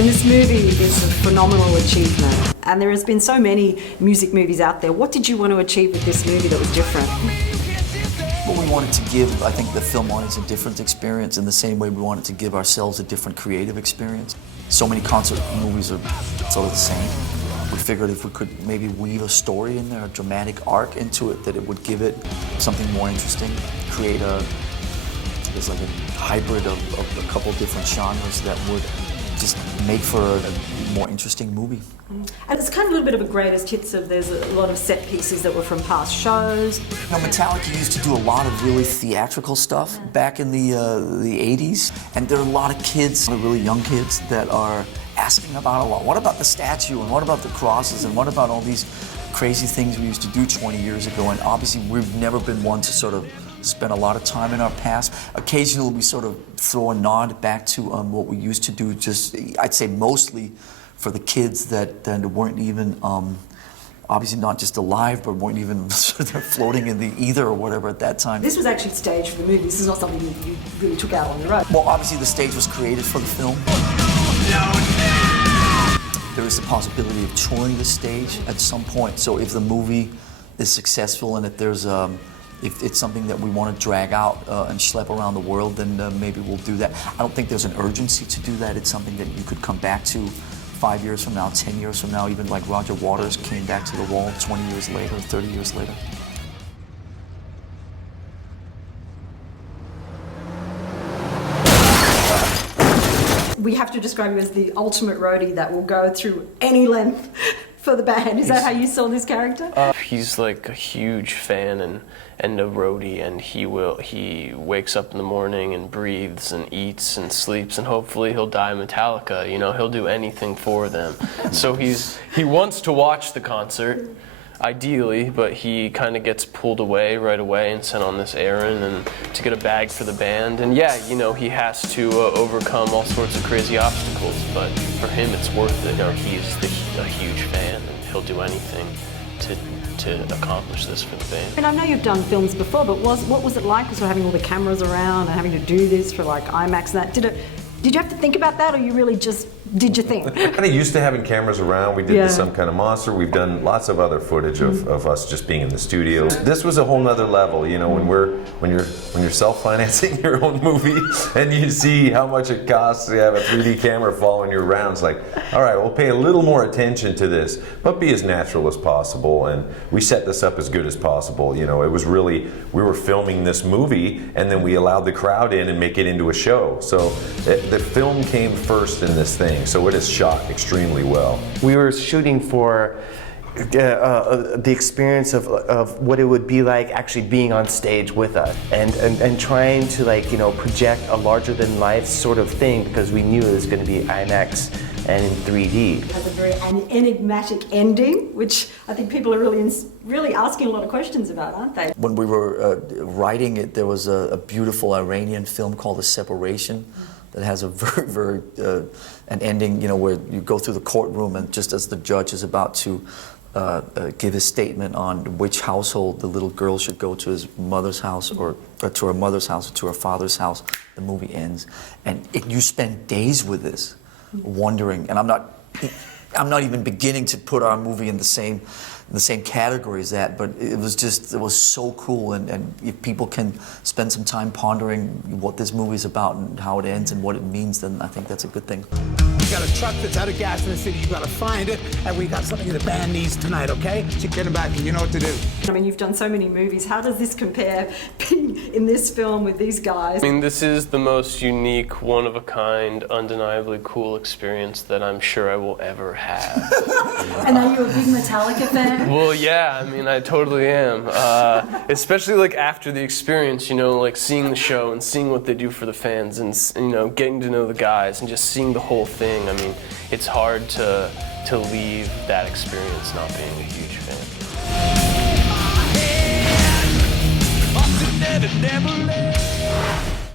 And this movie is a phenomenal achievement. And there has been so many music movies out there. What did you want to achieve with this movie that was different? Well, we wanted to give, I think, the film audience a different experience in the same way we wanted to give ourselves a different creative experience. So many concert movies are sort of the same. We figured if we could maybe weave a story in there, a dramatic arc into it, that it would give it something more interesting, create there's like a hybrid of a couple different genres that would just make for a more interesting movie. And it's kind of a little bit of a greatest hits of, there's a lot of set pieces that were from past shows. You know, Metallica used to do a lot of really theatrical stuff back in the 80s, and there are a lot of kids, really young kids, that are asking about a lot. What about the statue, and what about the crosses, and what about all these crazy things we used to do 20 years ago? And obviously we've never been one to sort of spend a lot of time in our past. Occasionally we sort of throw a nod back to what we used to do, just, I'd say mostly for the kids that weren't even, obviously not just alive, but weren't even sort of floating in the ether or whatever at that time. This was actually staged for the movie. This is not something you really took out on your own. Well, obviously the stage was created for the film. There is the possibility of touring the stage at some point. So if the movie is successful and if there's if it's something that we want to drag out and schlep around the world, then maybe we'll do that. I don't think there's an urgency to do that. It's something that you could come back to 5 years from now, 10 years from now, even like Roger Waters came back to the wall 20 years later, 30 years later. We have to describe him as the ultimate roadie that will go through any length for the band. Is that how you saw this character? He's like a huge fan and a roadie, and he wakes up in the morning and breathes and eats and sleeps, and hopefully he'll die Metallica. You know, he'll do anything for them. So he wants to watch the concert, ideally, but he kind of gets pulled away right away and sent on this errand and to get a bag for the band. And yeah, you know, he has to overcome all sorts of crazy obstacles, but for him it's worth it. You know, he's a huge fan and he'll do anything to accomplish this for the band. And I know you've done films before, but what was it like sort of having all the cameras around and having to do this for like Imax and that? Did you have to think about that, or you really just did your thing? Kind of used to having cameras around. We did Some Kind of Monster. We've done lots of other footage of us just being in the studio. This was a whole nother level, you know, when you're self-financing your own movie and you see how much it costs to have a 3D camera following you around. It's like, all right, we'll pay a little more attention to this, but be as natural as possible. And we set this up as good as possible. You know, it was really, we were filming this movie and then we allowed the crowd in and make it into a show. So the film came first in this thing. So it is shot extremely well. We were shooting for the experience of what it would be like actually being on stage with us and trying to, like, you know, project a larger than life sort of thing, because we knew it was going to be IMAX and in 3D. It has a very enigmatic ending, which I think people are really asking a lot of questions about, aren't they? When we were writing it, there was a beautiful Iranian film called The Separation that has a very an ending, you know, where you go through the courtroom and just as the judge is about to give his statement on which household the little girl should go, to his mother's house or to her mother's house or to her father's house, the movie ends. And you spend days with this, wondering, and I'm not even beginning to put our movie in the same category as that, but it was so cool, and if people can spend some time pondering what this movie is about and how it ends and what it means, then I think that's a good thing. You got a truck that's out of gas in the city, you gotta find it, and we got something the band needs tonight, okay? So get them back and you know what to do. I mean, you've done so many movies. How does this compare being in this film with these guys? I mean, this is the most unique, one-of-a-kind, undeniably cool experience that I'm sure I will ever have. And are you a big Metallica fan? Well, yeah, I mean, I totally am. Especially like after the experience, you know, like seeing the show and seeing what they do for the fans and, you know, getting to know the guys and just seeing the whole thing. I mean, it's hard to leave that experience not being a huge fan.